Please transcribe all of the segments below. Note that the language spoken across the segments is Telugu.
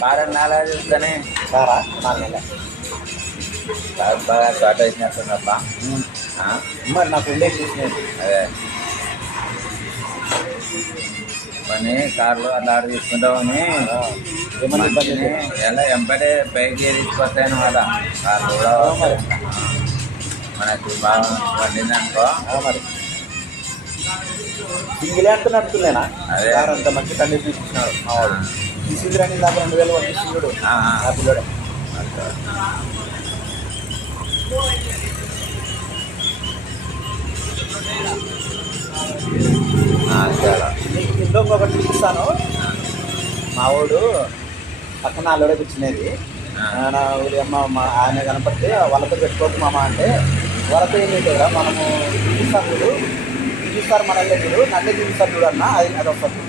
కారం నాలుగు చూస్తేనే సారా 4 నెలల బాగా షార్ట్ వేసినట్టున్నప్ప. మరి నా ఫ్రెండే చూసినది. అదే పని కార్లు అట్లా ఆడ తీసుకుంటామని ఏమన్నా ఇబ్బంది లేదు. ఎలా ఎంపటే పైకి తీసుకొస్తాయని మాట కార్లు కూడా మరి మనకి బాగా వండిందనుకో. మరి సింగిల్ అంతా నడుతున్నానా అదే. సార్ అంత మంచి కండిషన్ ఇచ్చినాడు మా వాడు. తీసుకుని రాని దాకా 2000 పంపిస్తున్నాడు ఆ పిల్లడు. నీకు ఇంట్లో ఒకటి చూపిస్తాను. మా వాడు పక్కన అల్లుడే కూర్చునేది. అమ్మ ఆయన కనపడితే వాళ్ళతో పెట్టుకోవద్దు మామ అంటే, వాళ్ళతో ఏం లేదు మనము చూపిస్తాను చూడు, చూపిస్తారు మనల్ని చూడు, నన్నే చూపిస్తారు చూడు అన్న. అది వస్తుంది.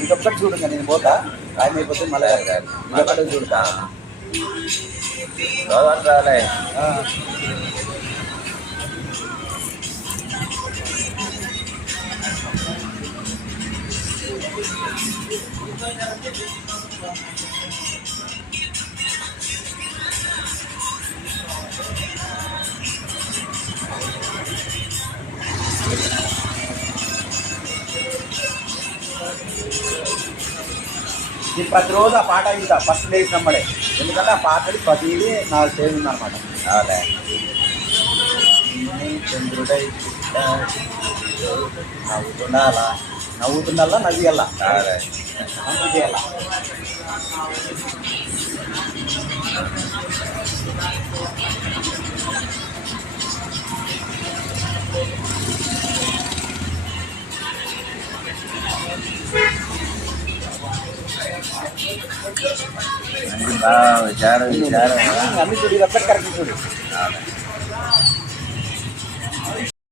ఇంకొకటి చూడు, నేను పోతా ఆయన అయిపోతే మళ్ళీ ఇంకొకటి చూడతా. రాలే నేను ప్రతిరోజు ఆ పాట వింటా ఫస్ట్ డేస్ నమ్మడే. ఎందుకంటే ఆ పాటది ప్రతిదీ నా సేవ్ ఉందన్నమాట. రాలే చంద్రుడై నవ్వుతుండాలా, నవ్వుతుండాలా, నవ్వియాలా, రాలే మంచి చేయాలా. బాగా విచారం అన్ని చూడు, ఇది ఒక్కటి కరెక్ట్ చూడు. రాలే